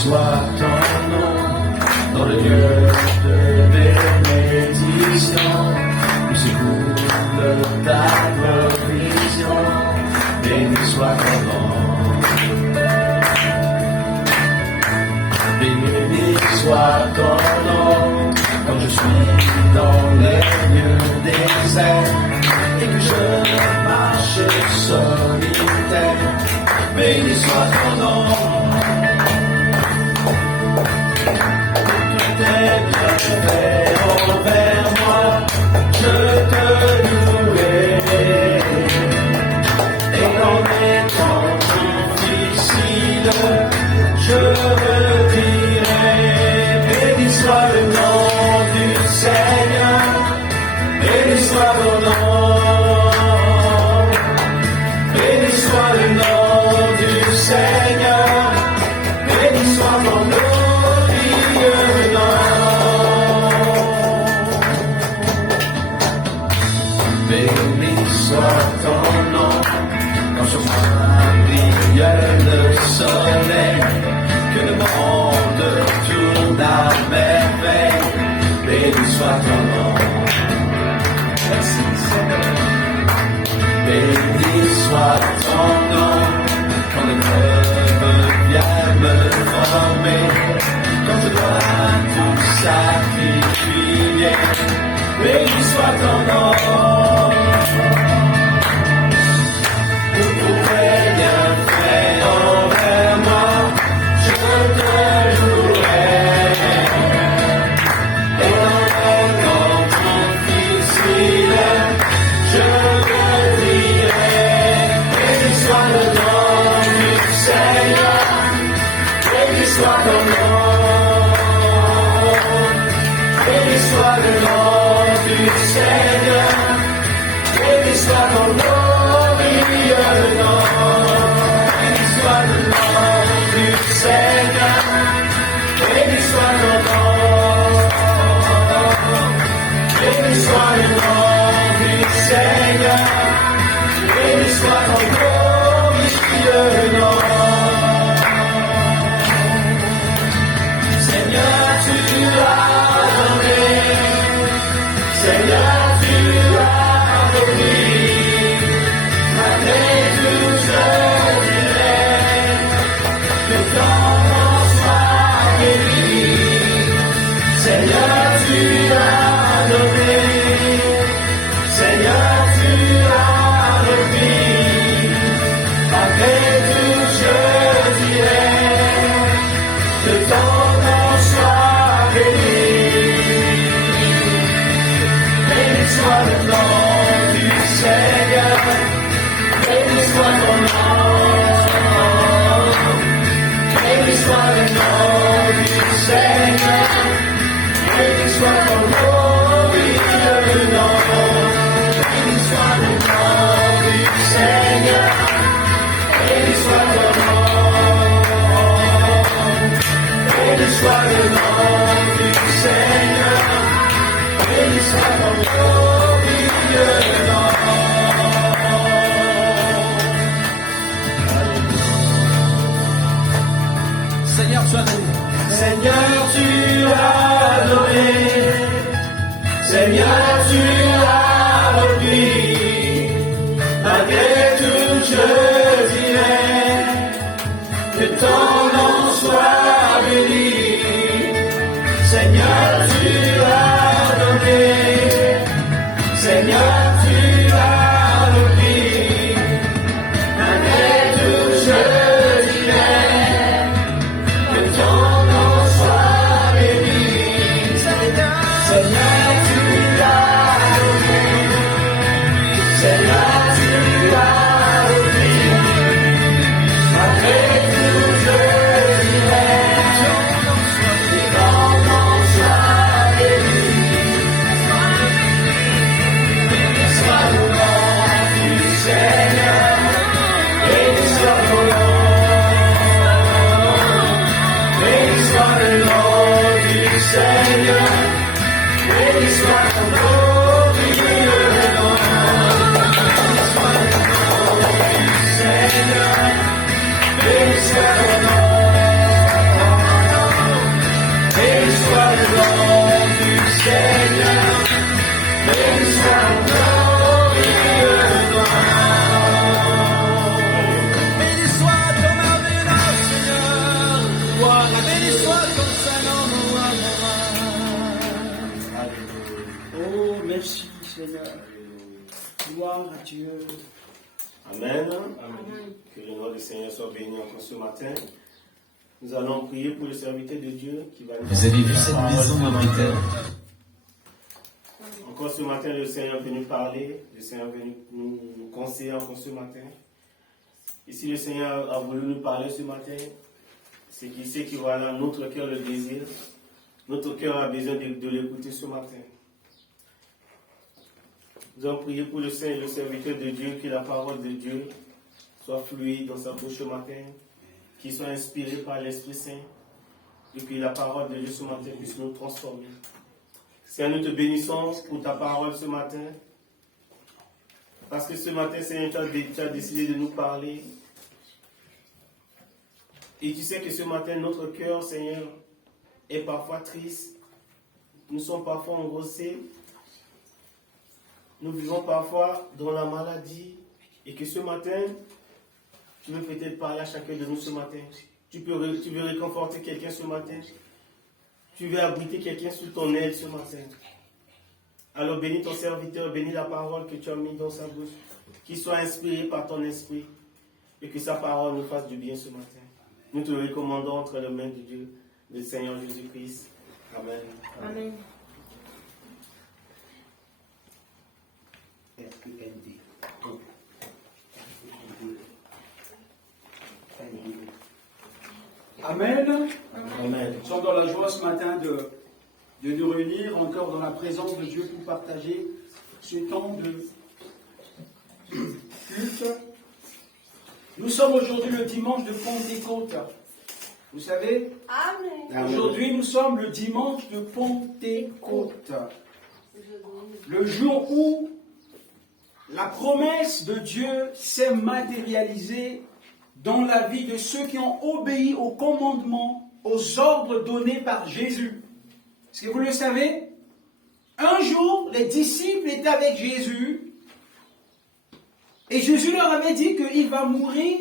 soit ton nom dans le lieu de bénédiction, où s'écoule ta provision. Béni soit ton nom. Béni soit ton nom, quand je suis dans les lieux déserts et que je marche solitaire. Béni soit ton nom. Tes bienfaits envers moi, je te louerai. Et dans les temps difficiles, je dirai, béni soit le nom du Seigneur, béni soit ton nom, béni soit le nom du Seigneur, béni soit ton nom. Béni soit ton nom, quand sur moi brille le soleil, que le monde tourne à merveille. Béni soit ton nom. Merci Seigneur. Béni soit ton nom, quand l'épreuve vient me former, quand je dois tout sacrifier. Béni soit ton nom. Pour tes bienfaits envers moi, je te louerai. Et dans les temps difficiles, je te dirai, béni soit le nom du Seigneur, béni soit ton nom, béni soit le nom du Seigneur, béni soit ton nom. Seigneur, béni soit ton nom, béni soit le nom du Seigneur, béni soit ton glorieux nom. Seigneur, tu as donné, Seigneur, tu as béni, malgré tout je dirai que ton nom soit béni. Seigneur, tu as donné, Seigneur, tu as béni, malgré tout je dirai que ton nom soit béni. Béni soit le nom du Seigneur, béni soit ton nom, béni soit le nom du Seigneur, béni soit ton glorieux nom, béni soit le nom du Seigneur, béni soit ton nom, béni soit le nom du Seigneur, béni soit ton glorieux nom. Seigneur, tu as donné. Seigneur, tu as donné. Seigneur, tu as repris. Malgré tout, je dirai que ton nom soit béni. Seigneur, tu as donné. Seigneur, tu as repris. Malgré tout, je dirai que ton nom soit béni. Seigneur, tu as donné. Seigneur, tu as repris. Malgré tout, je dirai que ton nom soit béni. Béni soit le nom du Seigneur. Béni soit ton nom. Béni soit le nom du Seigneur, béni soit ton glorieux nom. Béni soit le nom du Seigneur, béni soit ton nom. Seigneur, béni soit ton glorieux nom. Béni soit ton merveilleux nom, Seigneur. Gloire, béni soit ton Saint-Nom. Oh, merci Seigneur. Gloire à Dieu. Amen. Que le nom du Seigneur soit béni encore ce matin. Nous allons prier pour le serviteur de Dieu qui va nous... Vous avez vu cette maison abritaire? Encore ce matin, le Seigneur est venu parler, le Seigneur est venu nous conseiller encore ce matin. Et si le Seigneur a voulu nous parler ce matin, c'est qu'il sait que voilà, notre cœur le désire. Notre cœur a besoin de l'écouter ce matin. Nous allons prier pour le Seigneur, le serviteur de Dieu, que la parole de Dieu soit fluide dans sa bouche ce matin, qu'il soit inspiré par l'Esprit Saint, et que la parole de Dieu ce matin puisse nous transformer. Seigneur, nous te bénissons pour ta parole ce matin, parce que ce matin, Seigneur, tu as décidé de nous parler. Et tu sais que ce matin, notre cœur, Seigneur, est parfois triste. Nous sommes parfois angoissés. Nous vivons parfois dans la maladie. Et que ce matin, tu veux peut-être parler à chacun de nous ce matin. Tu veux réconforter quelqu'un ce matin. Tu veux abriter quelqu'un sous ton aile ce matin. Alors bénis ton serviteur, bénis la parole que tu as mise dans sa bouche. Qu'il soit inspiré par ton esprit. Et que sa parole nous fasse du bien ce matin. Nous te recommandons entre les mains de Dieu, du Seigneur Jésus-Christ. Amen. Amen. Amen. Amen. Nous sommes dans la joie ce matin de nous réunir encore dans la présence de Dieu pour partager ce temps de culte. Nous sommes aujourd'hui le dimanche de Pentecôte. Vous savez, Amen. aujourd'hui nous sommes le dimanche de Pentecôte. Le jour où la promesse de Dieu s'est matérialisée dans la vie de ceux qui ont obéi aux commandements, aux ordres donnés par Jésus. Est-ce que vous le savez? Un jour, les disciples étaient avec Jésus et Jésus leur avait dit qu'il va mourir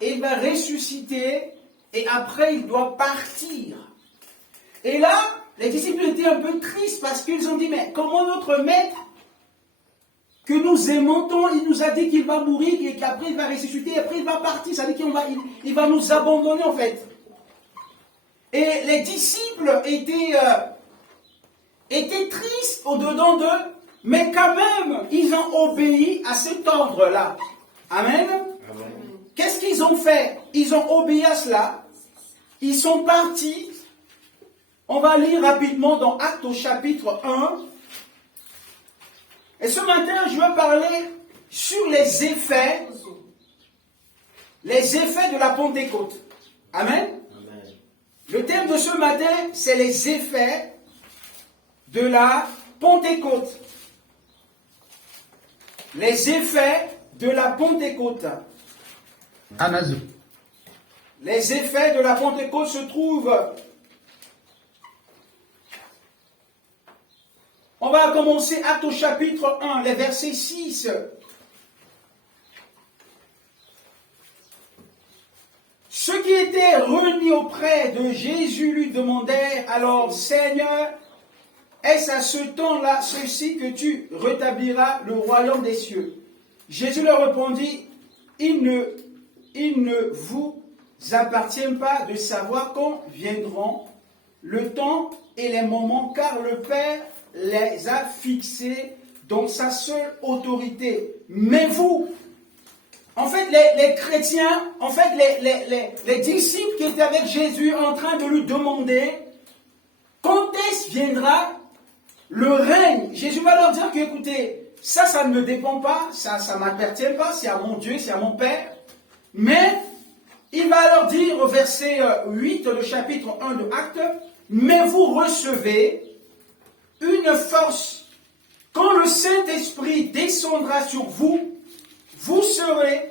et il va ressusciter et après il doit partir. Et là, les disciples étaient un peu tristes parce qu'ils ont dit, mais comment notre maître que nous aimons tant, il nous a dit qu'il va mourir et qu'après il va ressusciter et après il va partir, ça veut dire qu'il va nous abandonner en fait. Et les disciples étaient tristes au-dedans d'eux, mais quand même, ils ont obéi à cet ordre-là. Amen. Amen. Qu'est-ce qu'ils ont fait? Ils ont obéi à cela. Ils sont partis. On va lire rapidement dans Actes au chapitre 1. Et ce matin, je veux parler sur les effets de la Pentecôte. Amen. Amen. Le thème de ce matin, c'est les effets de la Pentecôte. Les effets de la Pentecôte. Amazon. Les effets de la Pentecôte se trouvent. On va commencer Actes au chapitre 1, les versets 6. Ceux qui étaient réunis auprès de Jésus lui demandèrent alors, Seigneur, est-ce à ce temps-là, ceci que tu rétabliras le royaume des cieux? Jésus leur répondit, il ne vous appartient pas de savoir quand viendront le temps et les moments, car le Père les a fixés dans sa seule autorité. Mais vous, en fait, les chrétiens, en fait, les disciples qui étaient avec Jésus en train de lui demander quand est-ce viendra le règne. Jésus va leur dire que, écoutez, ça ne me dépend pas, ça ne m'appartient pas, c'est à mon Dieu, c'est à mon Père. Mais il va leur dire au verset 8 du chapitre 1 de Actes, mais vous recevez une force. Quand le Saint-Esprit descendra sur vous, vous serez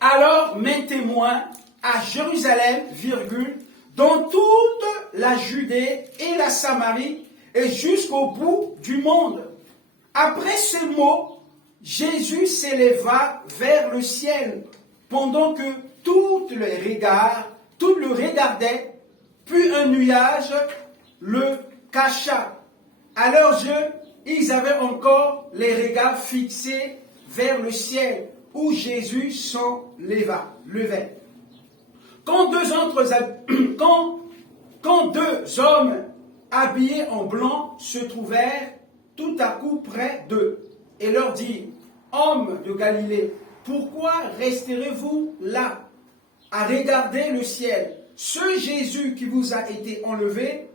alors mes témoins à Jérusalem, dans toute la Judée et la Samarie et jusqu'au bout du monde. Après ces mots, Jésus s'éleva vers le ciel, pendant que tout le regardait, puis un nuage le cacha. À leurs yeux, ils avaient encore les regards fixés vers le ciel, où Jésus levait. Quand deux hommes habillés en blanc se trouvèrent tout à coup près d'eux, et leur dit, « Hommes de Galilée, pourquoi resterez-vous là, à regarder le ciel? Ce Jésus qui vous a été enlevé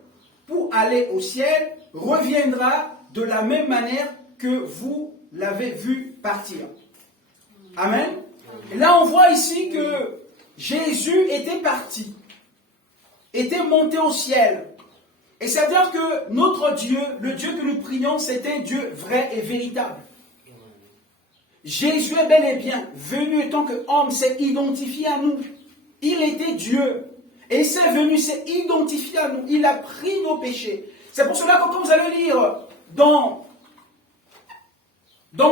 pour aller au ciel reviendra de la même manière que vous l'avez vu partir. » Amen. Et là, on voit ici que Jésus était parti, était monté au ciel. Et c'est-à-dire que notre Dieu, le Dieu que nous prions, c'est un Dieu vrai et véritable. Jésus est bel et bien venu étant qu'homme, s'est identifié à nous. Il était Dieu. Et il s'est venu, s'est identifié à nous. Il a pris nos péchés. C'est pour cela que quand vous allez lire dans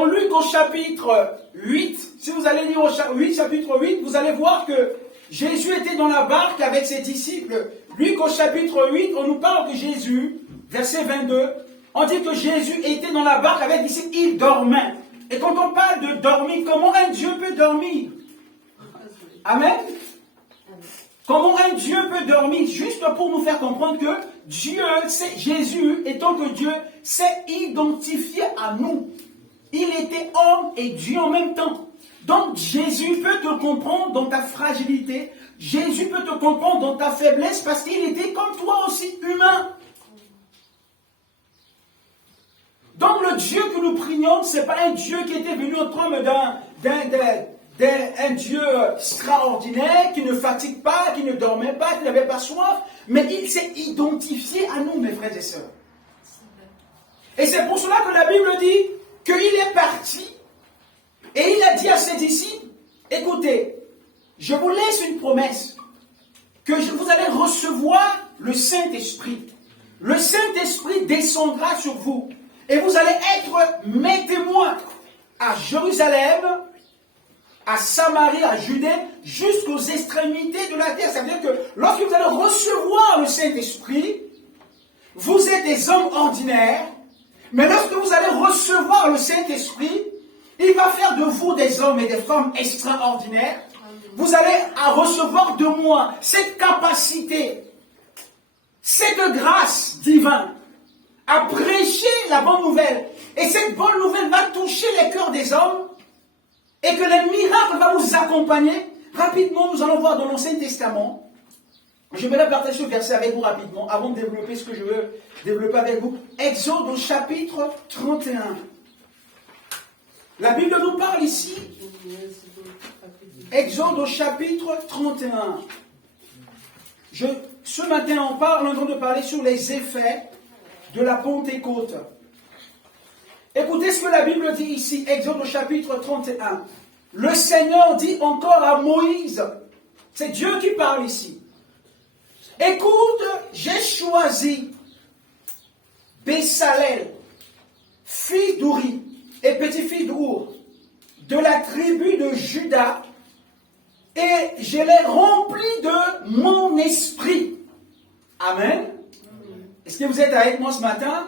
Luc au chapitre 8, si vous allez lire au chapitre 8, vous allez voir que Jésus était dans la barque avec ses disciples. Luc au chapitre 8, on nous parle que Jésus, verset 22, on dit que Jésus était dans la barque avec les disciples, il dormait. Et quand on parle de dormir, comment un Dieu peut dormir? Amen. Comment un Dieu peut dormir? Juste pour nous faire comprendre que Dieu, c'est Jésus, étant que Dieu, s'est identifié à nous. Il était homme et Dieu en même temps. Donc Jésus peut te comprendre dans ta fragilité. Jésus peut te comprendre dans ta faiblesse parce qu'il était comme toi aussi humain. Donc le Dieu que nous prions, ce n'est pas un Dieu qui était venu en forme d'un Dieu extraordinaire, qui ne fatigue pas, qui ne dormait pas, qui n'avait pas soif, mais il s'est identifié à nous, mes frères et sœurs. Et c'est pour cela que la Bible dit qu'il est parti et il a dit à ses disciples, écoutez, je vous laisse une promesse, que vous allez recevoir le Saint-Esprit. Le Saint-Esprit descendra sur vous et vous allez être mes témoins à Jérusalem, à Samarie, à Judée, jusqu'aux extrémités de la terre. Ça veut dire que lorsque vous allez recevoir le Saint-Esprit, vous êtes des hommes ordinaires, mais lorsque vous allez recevoir le Saint-Esprit, il va faire de vous des hommes et des femmes extraordinaires. Vous allez recevoir de moi cette capacité, cette grâce divine à prêcher la bonne nouvelle. Et cette bonne nouvelle va toucher les cœurs des hommes et que les miracles vont vous accompagner. Rapidement, nous allons voir dans l'Ancien Testament. Je vais partager ce verset avec vous rapidement avant de développer ce que je veux développer avec vous. Exode au chapitre 31. La Bible nous parle ici. Exode au chapitre 31. Ce matin, on parle, en train de parler sur les effets de la Pentecôte. Écoutez ce que la Bible dit ici, Exode au chapitre 31. Le Seigneur dit encore à Moïse, c'est Dieu qui parle ici. Écoute, j'ai choisi Bessalel, fils d'Uri et petit-fils d'Our, de la tribu de Juda, et je l'ai rempli de mon esprit. Amen. Est-ce que vous êtes avec moi ce matin?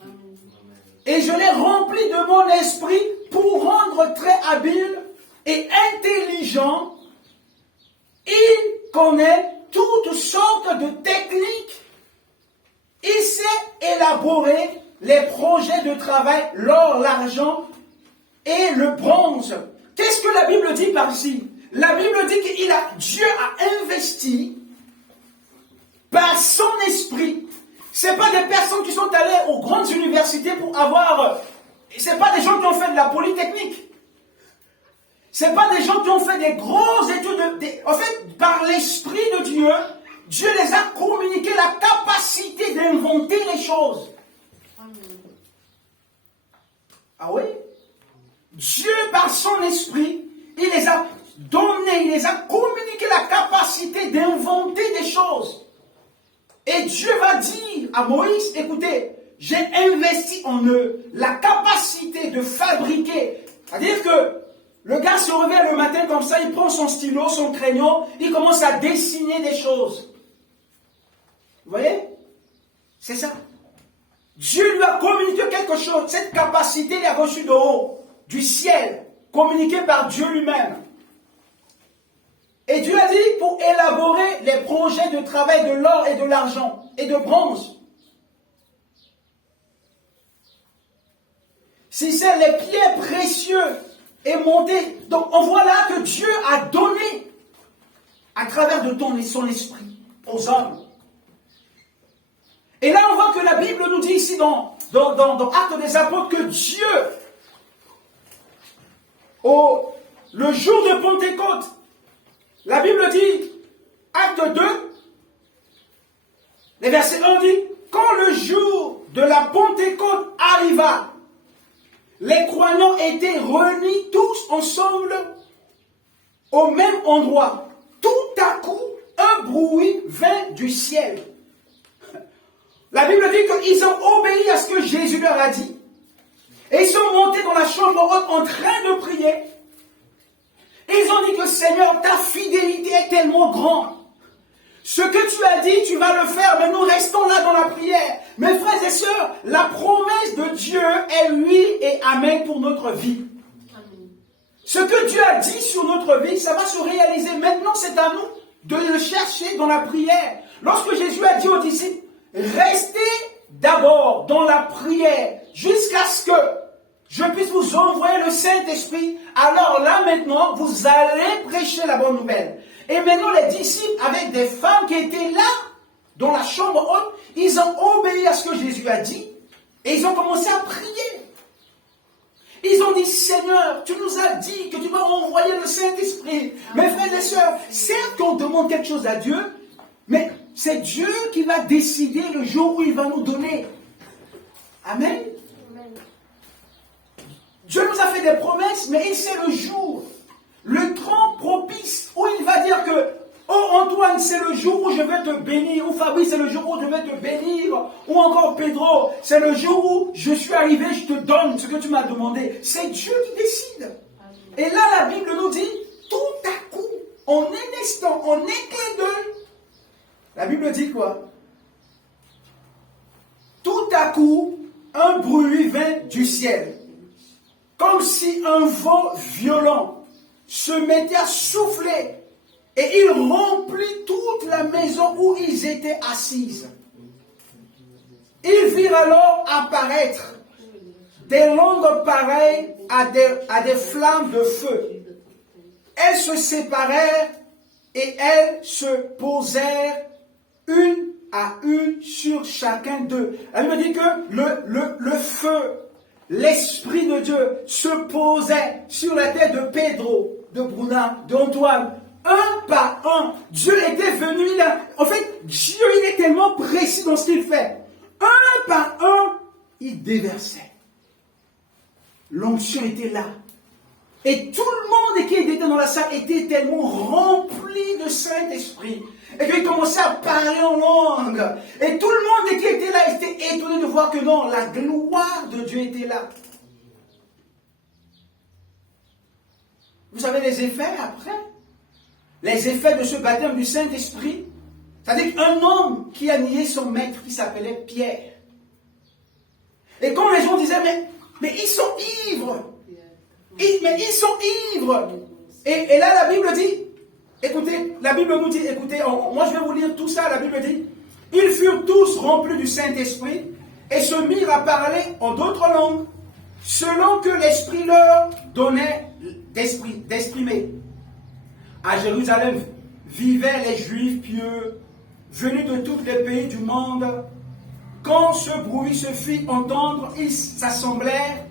Amen. Et je l'ai rempli de mon esprit pour rendre très habile et intelligent. Il connaît toutes sortes de techniques. Il sait élaborer les projets de travail, l'or, l'argent et le bronze. Qu'est-ce que la Bible dit par ici? La Bible dit que Dieu a investi par son esprit. Ce n'est pas des personnes qui sont allées aux grandes universités pour avoir... Ce n'est pas des gens qui ont fait de la polytechnique. Ce n'est pas des gens qui ont fait des grosses études. En fait, par l'esprit de Dieu, Dieu les a communiqué la capacité d'inventer les choses. Ah oui? Dieu, par son esprit, il les a donné, il les a communiqué la capacité d'inventer des choses. Et Dieu va dire à Moïse, écoutez, j'ai investi en eux la capacité de fabriquer. C'est-à-dire que le gars se réveille le matin comme ça, il prend son stylo, son crayon, il commence à dessiner des choses. Vous voyez? C'est ça. Dieu lui a communiqué quelque chose. Cette capacité, il a reçue de haut, du ciel, communiquée par Dieu lui-même. Et Dieu a dit pour élaborer les projets de travail de l'or et de l'argent et de bronze. Si c'est les pierres précieuses et montées. Donc on voit là que Dieu a donné à travers de son esprit aux hommes. Et là on voit que la Bible nous dit ici dans Actes des Apôtres que Dieu, le jour de Pentecôte, la Bible dit, Acte 2, le verset 1 dit, quand le jour de la Pentecôte arriva, les croyants étaient réunis tous ensemble au même endroit. Tout à coup, un bruit vint du ciel. La Bible dit qu'ils ont obéi à ce que Jésus leur a dit. Et ils sont montés dans la chambre haute en train de prier. Et ils ont dit que Seigneur, ta fidélité est tellement grande. Ce que tu as dit, tu vas le faire, mais nous restons là dans la prière. Mes frères et sœurs, la promesse de Dieu est oui et amen pour notre vie. Amen. Ce que Dieu a dit sur notre vie, ça va se réaliser. Maintenant, c'est à nous de le chercher dans la prière. Lorsque Jésus a dit aux disciples, restez d'abord dans la prière jusqu'à ce que je puisse vous envoyer le Saint-Esprit. Alors là, maintenant, vous allez prêcher la bonne nouvelle. Et maintenant, les disciples, avec des femmes qui étaient là, dans la chambre haute, ils ont obéi à ce que Jésus a dit. Et ils ont commencé à prier. Ils ont dit, Seigneur, tu nous as dit que tu vas envoyer le Saint-Esprit. Mes frères et sœurs, certes qu'on demande quelque chose à Dieu, mais c'est Dieu qui va décider le jour où il va nous donner. Amen. Dieu nous a fait des promesses, mais il sait le jour, le temps propice, où il va dire que, oh Antoine, c'est le jour où je vais te bénir, ou Fabrice, c'est le jour où je vais te bénir, ou encore Pedro, c'est le jour où je suis arrivé, je te donne ce que tu m'as demandé. C'est Dieu qui décide. Et là, la Bible nous dit, tout à coup, en un instant, en un clin d'œil, la Bible dit quoi? Tout à coup, un bruit vint du ciel. Comme si un vent violent se mettait à souffler et il remplit toute la maison où ils étaient assises. Ils virent alors apparaître des langues pareilles à des flammes de feu. Elles se séparèrent et elles se posèrent une à une sur chacun d'eux. Elle me dit que le feu, l'Esprit de Dieu se posait sur la tête de Pedro, de Bruna, d'Antoine, un par un. Dieu était venu là. En fait, Dieu, il est tellement précis dans ce qu'il fait. Un par un, il déversait. L'onction était là. Et tout le monde qui était dans la salle était tellement rempli de Saint-Esprit. Et qu'il commençait à parler en langue. Et tout le monde qui était là était étonné de voir que non, la gloire de Dieu était là. Vous savez les effets après? Les effets de ce baptême du Saint-Esprit. C'est-à-dire qu'un homme qui a nié son maître, qui s'appelait Pierre. Et quand les gens disaient, mais ils sont ivres. Mais ils sont ivres. Et là, la Bible dit, écoutez, la Bible nous dit, écoutez, moi je vais vous lire tout ça, la Bible dit, ils furent tous remplis du Saint-Esprit et se mirent à parler en d'autres langues, selon que l'Esprit leur donnait d'exprimer. À Jérusalem vivaient les Juifs pieux, venus de tous les pays du monde. Quand ce bruit se fit entendre, ils s'assemblèrent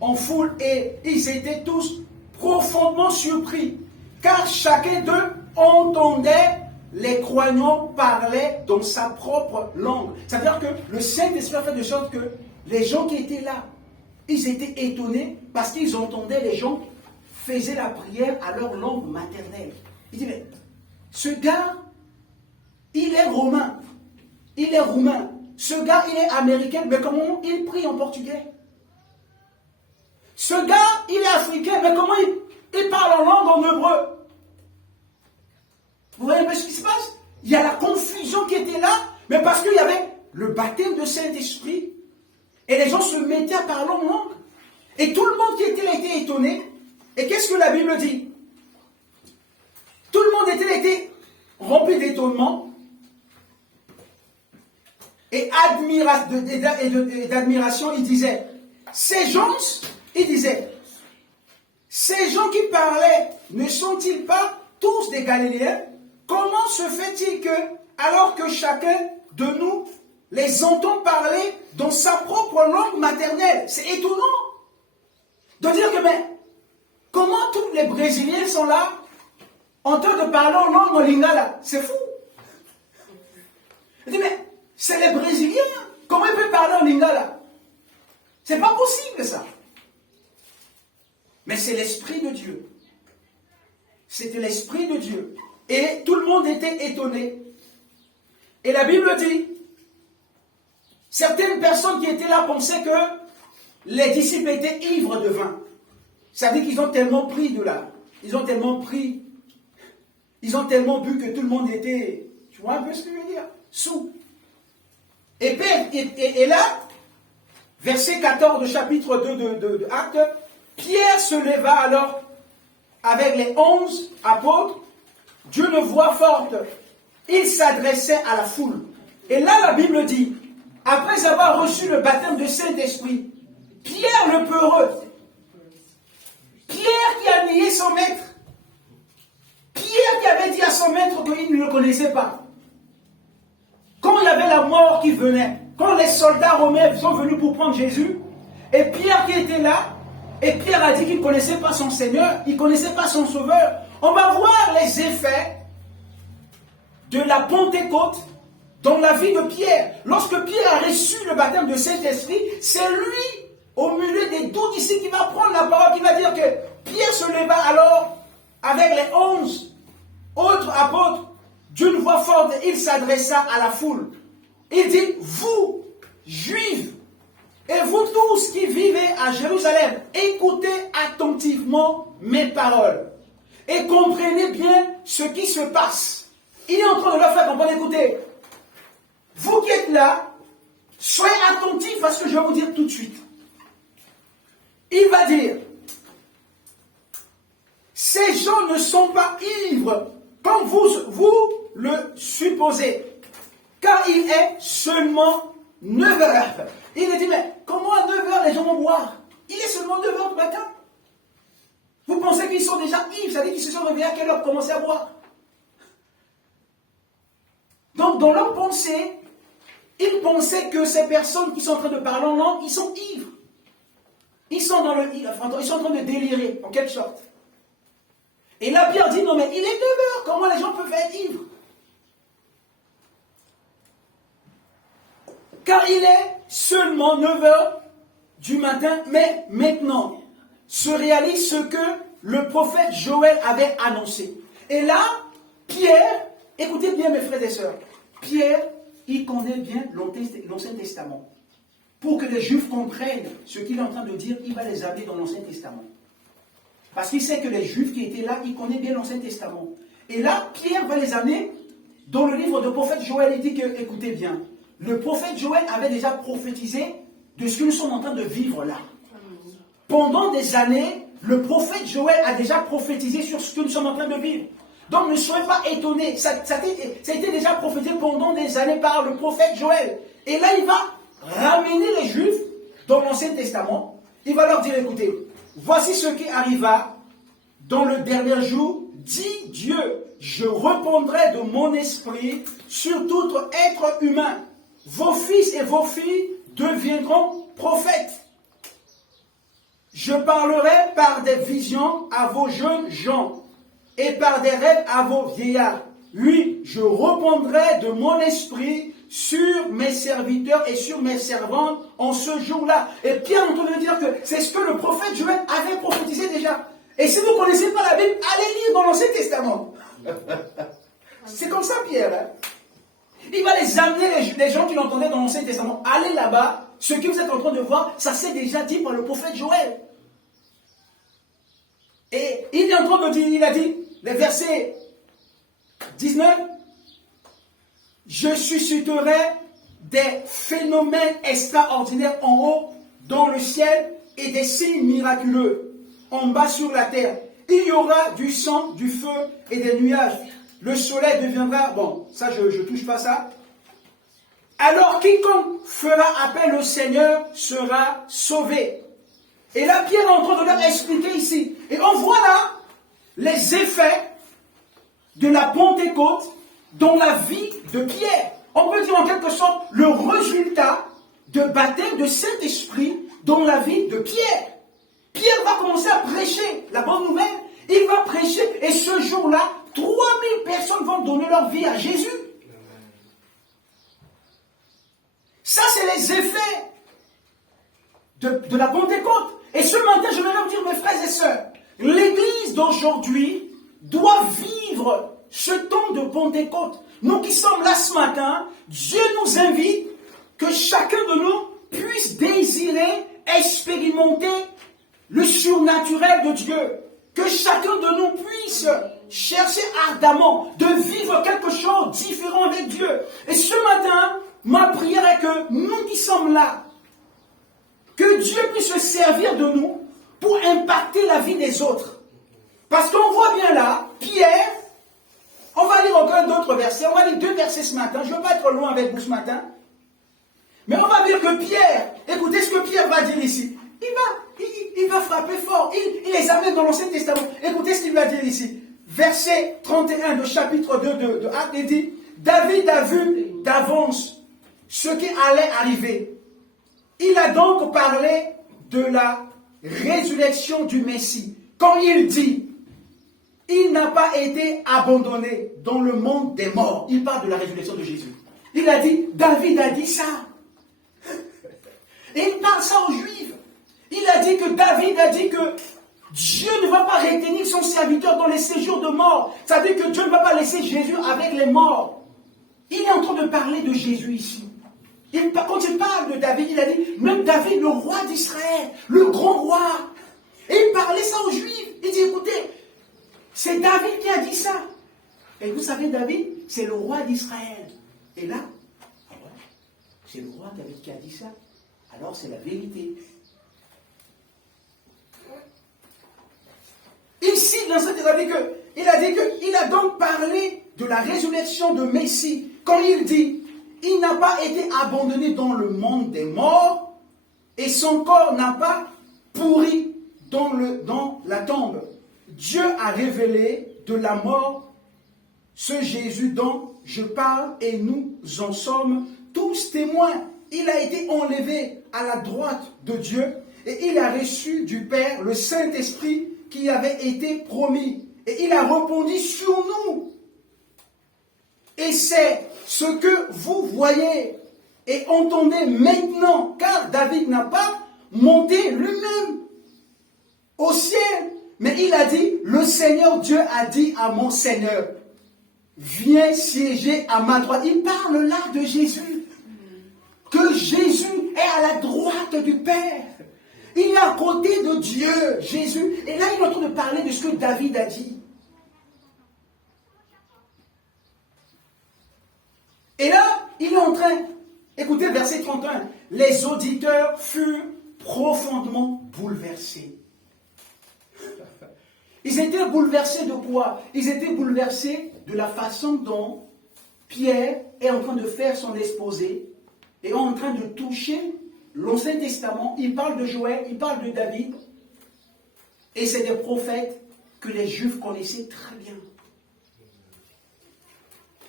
en foule et ils étaient tous profondément surpris, car chacun d'eux entendait les croyants parler dans sa propre langue. C'est-à-dire que le Saint-Esprit a fait de sorte que les gens qui étaient là, ils étaient étonnés parce qu'ils entendaient les gens faisaient la prière à leur langue maternelle. Ils disaient, mais ce gars, il est romain, il est roumain, ce gars, il est américain, mais comment il prie en portugais? Ce gars, il est africain, mais comment il parle en langue en hébreu? Vous voyez un peu ce qui se passe? Il y a la confusion qui était là, mais parce qu'il y avait le baptême de Saint-Esprit, et les gens se mettaient à parler en langue. Et tout le monde qui était là était étonné. Et qu'est-ce que la Bible dit? Tout le monde était rempli d'étonnement et d'admiration. Il disait, ces gens qui parlaient, ne sont-ils pas tous des Galiléens? Comment se fait-il que, alors que chacun de nous les entend parler dans sa propre langue maternelle? C'est étonnant de dire que, mais, comment tous les Brésiliens sont là en train de parler en langue en lingala? C'est fou. Je dis, mais c'est les Brésiliens. Comment ils peuvent parler en lingala? C'est pas possible ça. Mais c'est l'Esprit de Dieu. C'était l'Esprit de Dieu. Et tout le monde était étonné. Et la Bible dit, certaines personnes qui étaient là pensaient que les disciples étaient ivres de vin. Ça veut dire qu'ils ont tellement pris de là. Ils ont tellement bu que tout le monde était, tu vois un peu ce que je veux dire, sous. Et là, verset 14 de chapitre 2 de Actes, Pierre se leva alors avec les 11 apôtres, d'une voix forte. Il s'adressait à la foule. Et là, la Bible dit, après avoir reçu le baptême de Saint-Esprit, Pierre le peureux, Pierre qui a nié son maître, Pierre qui avait dit à son maître qu'il ne le connaissait pas. Quand il y avait la mort qui venait, quand les soldats romains sont venus pour prendre Jésus, et Pierre qui était là, et Pierre a dit qu'il ne connaissait pas son Seigneur, il ne connaissait pas son Sauveur. On va voir les effets de la Pentecôte dans la vie de Pierre. Lorsque Pierre a reçu le baptême de Saint-Esprit, c'est lui, au milieu des 12 disciples, qui va prendre la parole, qui va dire que Pierre se leva alors avec les 11 autres apôtres, d'une voix forte, il s'adressa à la foule. Il dit, vous, Juifs, et vous tous qui vivez à Jérusalem, écoutez attentivement mes paroles et comprenez bien ce qui se passe. Il est en train de leur faire comprendre, écoutez, vous qui êtes là, soyez attentifs à ce que je vais vous dire tout de suite. Il va dire, ces gens ne sont pas ivres comme vous le supposez, car il est seulement 9 heures. Il a dit, mais comment à 9 heures les gens vont boire? Il est seulement 9 heures du matin. Vous pensez qu'ils sont déjà ivres, ça veut dire qu'ils se sont réveillés à quelle heure pour commencer à boire? Donc dans leur pensée, ils pensaient que ces personnes qui sont en train de parler en langue, ils sont ivres. Ils sont en train de délirer, en quelque sorte. Et là, Pierre dit, non mais il est 9 heures, comment les gens peuvent être ivres? Car il est seulement 9 heures du matin, mais maintenant se réalise ce que le prophète Joël avait annoncé. Et là, Pierre, écoutez bien mes frères et sœurs, Pierre, il connaît bien l'Ancien Testament. Pour que les Juifs comprennent ce qu'il est en train de dire, il va les amener dans l'Ancien Testament. Parce qu'il sait que les Juifs qui étaient là, ils connaissent bien l'Ancien Testament. Et là, Pierre va les amener dans le livre du prophète Joël. Il dit que, écoutez bien, le prophète Joël avait déjà prophétisé de ce que nous sommes en train de vivre là. Pendant des années, le prophète Joël a déjà prophétisé sur ce que nous sommes en train de vivre. Donc ne soyez pas étonnés. Ça a été déjà prophétisé pendant des années par le prophète Joël. Et là, il va ramener les Juifs dans l'Ancien Testament. Il va leur dire, écoutez, voici ce qui arriva dans le dernier jour, dit Dieu, je répandrai de mon esprit sur tout être humain. Vos fils et vos filles deviendront prophètes. Je parlerai par des visions à vos jeunes gens et par des rêves à vos vieillards. Oui, je répandrai de mon esprit sur mes serviteurs et sur mes servantes en ce jour-là. Et Pierre est en train de dire que c'est ce que le prophète Joël avait prophétisé déjà. Et si vous ne connaissez pas la Bible, allez lire dans l'Ancien Testament. C'est comme ça, Pierre. Hein? Il va les amener, les gens qui l'entendaient dans l'Ancien Testament. Allez là-bas, ce que vous êtes en train de voir, ça s'est déjà dit par le prophète Joël. Et il est en train de dire, il a dit, les versets 19, je susciterai des phénomènes extraordinaires en haut, dans le ciel, et des signes miraculeux en bas sur la terre. Il y aura du sang, du feu et des nuages. Le soleil deviendra... Bon, ça, je ne touche pas ça. Alors, quiconque fera appel au Seigneur sera sauvé. Et là, Pierre est en train de leur expliquer ici. Et on voit là les effets de la Pentecôte dans la vie de Pierre. On peut dire en quelque sorte le résultat de baptême de Saint-Esprit dans la vie de Pierre. Pierre va commencer à prêcher la bonne nouvelle. Il va prêcher et ce jour-là, 3000 personnes vont donner leur vie à Jésus. Ça, c'est les effets de la Pentecôte. Et ce matin, je vais leur dire, mes frères et sœurs, l'Église d'aujourd'hui doit vivre ce temps de Pentecôte. Nous qui sommes là ce matin, Dieu nous invite que chacun de nous puisse désirer, expérimenter le surnaturel de Dieu. Que chacun de nous puisse chercher ardemment de vivre quelque chose de différent avec Dieu. Et ce matin, ma prière est que nous qui sommes là, que Dieu puisse se servir de nous pour impacter la vie des autres. Parce qu'on voit bien là, Pierre, on va lire encore d'autres versets, on va lire 2 versets ce matin, je ne veux pas être loin avec vous ce matin, mais on va dire que Pierre, écoutez ce que Pierre va dire ici, il va frapper fort, il les amène dans l'Ancien Testament, écoutez ce qu'il va dire ici, verset 31 de chapitre 2 de Actes, il dit, David a vu d'avance ce qui allait arriver. Il a donc parlé de la résurrection du Messie. Quand il dit, il n'a pas été abandonné dans le monde des morts. Il parle de la résurrection de Jésus. Il a dit, David a dit ça. Et il parle ça aux Juifs. Il a dit que David a dit que Dieu ne va pas retenir son serviteur dans les séjours de mort. Ça veut dire que Dieu ne va pas laisser Jésus avec les morts. Il est en train de parler de Jésus ici. Quand il parle de David, il a dit, même David, le roi d'Israël, le grand roi. Et il parlait ça aux Juifs. Il dit, écoutez, c'est David qui a dit ça. Et vous savez, David, c'est le roi d'Israël. Et là, ah ouais, c'est le roi David qui a dit ça. Alors c'est la vérité. Ici, dans cette il a dit qu'il a donc parlé de la résurrection de Messie. Quand il dit, il n'a pas été abandonné dans le monde des morts et son corps n'a pas pourri dans la tombe. Dieu a révélé de la mort ce Jésus dont je parle et nous en sommes tous témoins. Il a été enlevé à la droite de Dieu et il a reçu du Père le Saint-Esprit qui avait été promis. Et il a répondu sur nous. Et c'est ce que vous voyez et entendez maintenant, car David n'a pas monté lui-même au ciel, mais il a dit, le Seigneur Dieu a dit à mon Seigneur, viens siéger à ma droite. Il parle là de Jésus, que Jésus est à la droite du Père. Il est à côté de Dieu, Jésus. Et là, il est en train de parler de ce que David a dit. Et là, il est en train, écoutez verset 31, les auditeurs furent profondément bouleversés. Ils étaient bouleversés de quoi? Ils étaient bouleversés de la façon dont Pierre est en train de faire son exposé et en train de toucher l'Ancien Testament. Il parle de Joël, il parle de David. Et c'est des prophètes que les Juifs connaissaient très bien.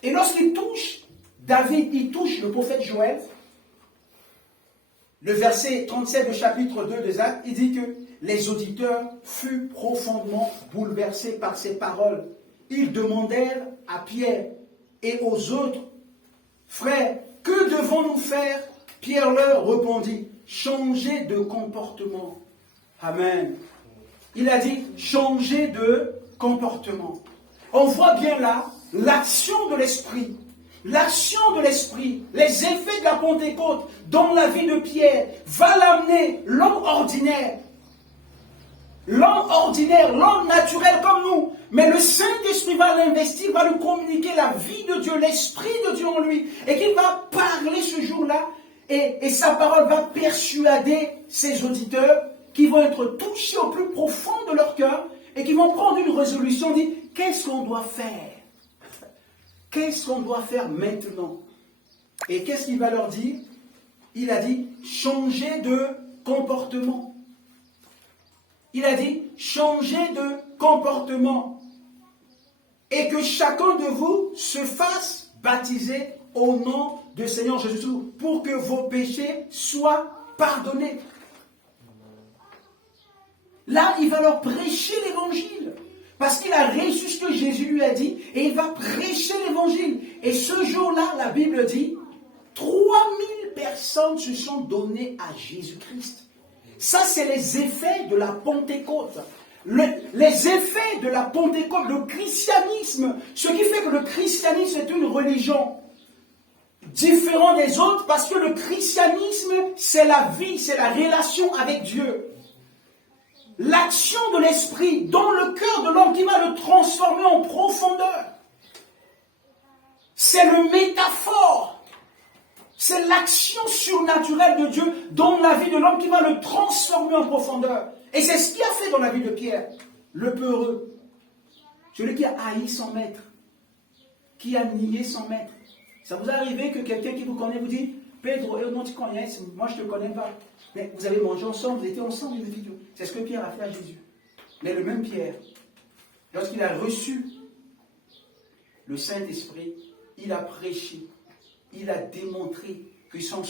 Et lorsqu'il touche David, il touche le prophète Joël. Le verset 37 du chapitre 2 des Actes, il dit que les auditeurs furent profondément bouleversés par ces paroles. Ils demandèrent à Pierre et aux autres, frères, que devons-nous faire? Pierre leur répondit, changez de comportement. Amen. Il a dit, changez de comportement. On voit bien là l'action de l'Esprit. l'action de l'Esprit, les effets de la Pentecôte dans la vie de Pierre va l'amener, l'homme ordinaire, l'homme naturel comme nous, mais le Saint-Esprit va l'investir, va lui communiquer la vie de Dieu, l'Esprit de Dieu en lui, et qu'il va parler ce jour-là, et sa parole va persuader ses auditeurs qui vont être touchés au plus profond de leur cœur, et qui vont prendre une résolution, dire, qu'est-ce qu'on doit faire? Qu'est-ce qu'on doit faire maintenant? Et qu'est-ce qu'il va leur dire? Il a dit, changez de comportement. Il a dit, changez de comportement. Et que chacun de vous se fasse baptiser au nom du Seigneur Jésus pour que vos péchés soient pardonnés. Là, il va leur prêcher l'évangile. Parce qu'il a reçu ce que Jésus lui a dit. Et il va prêcher l'évangile. Et ce jour-là, la Bible dit, 3000 personnes se sont données à Jésus-Christ. Ça, c'est les effets de la Pentecôte. Les effets de la Pentecôte, le christianisme. Ce qui fait que le christianisme est une religion différente des autres. Parce que le christianisme, c'est la vie, c'est la relation avec Dieu. L'action de l'Esprit dans le cœur de l'homme qui va le transformer en profondeur. C'est le métaphore. C'est l'action surnaturelle de Dieu dans la vie de l'homme qui va le transformer en profondeur. Et c'est ce qu'il a fait dans la vie de Pierre, le peureux. Celui qui a haï son maître, qui a nié son maître. Ça vous est arrivé que quelqu'un qui vous connaît vous dit, Pedro, non, tu connais, moi je ne te connais pas. Mais vous avez mangé ensemble, vous étiez ensemble une vidéo. C'est ce que Pierre a fait à Jésus. Mais le même Pierre, lorsqu'il a reçu le Saint-Esprit, il a prêché, il a démontré que son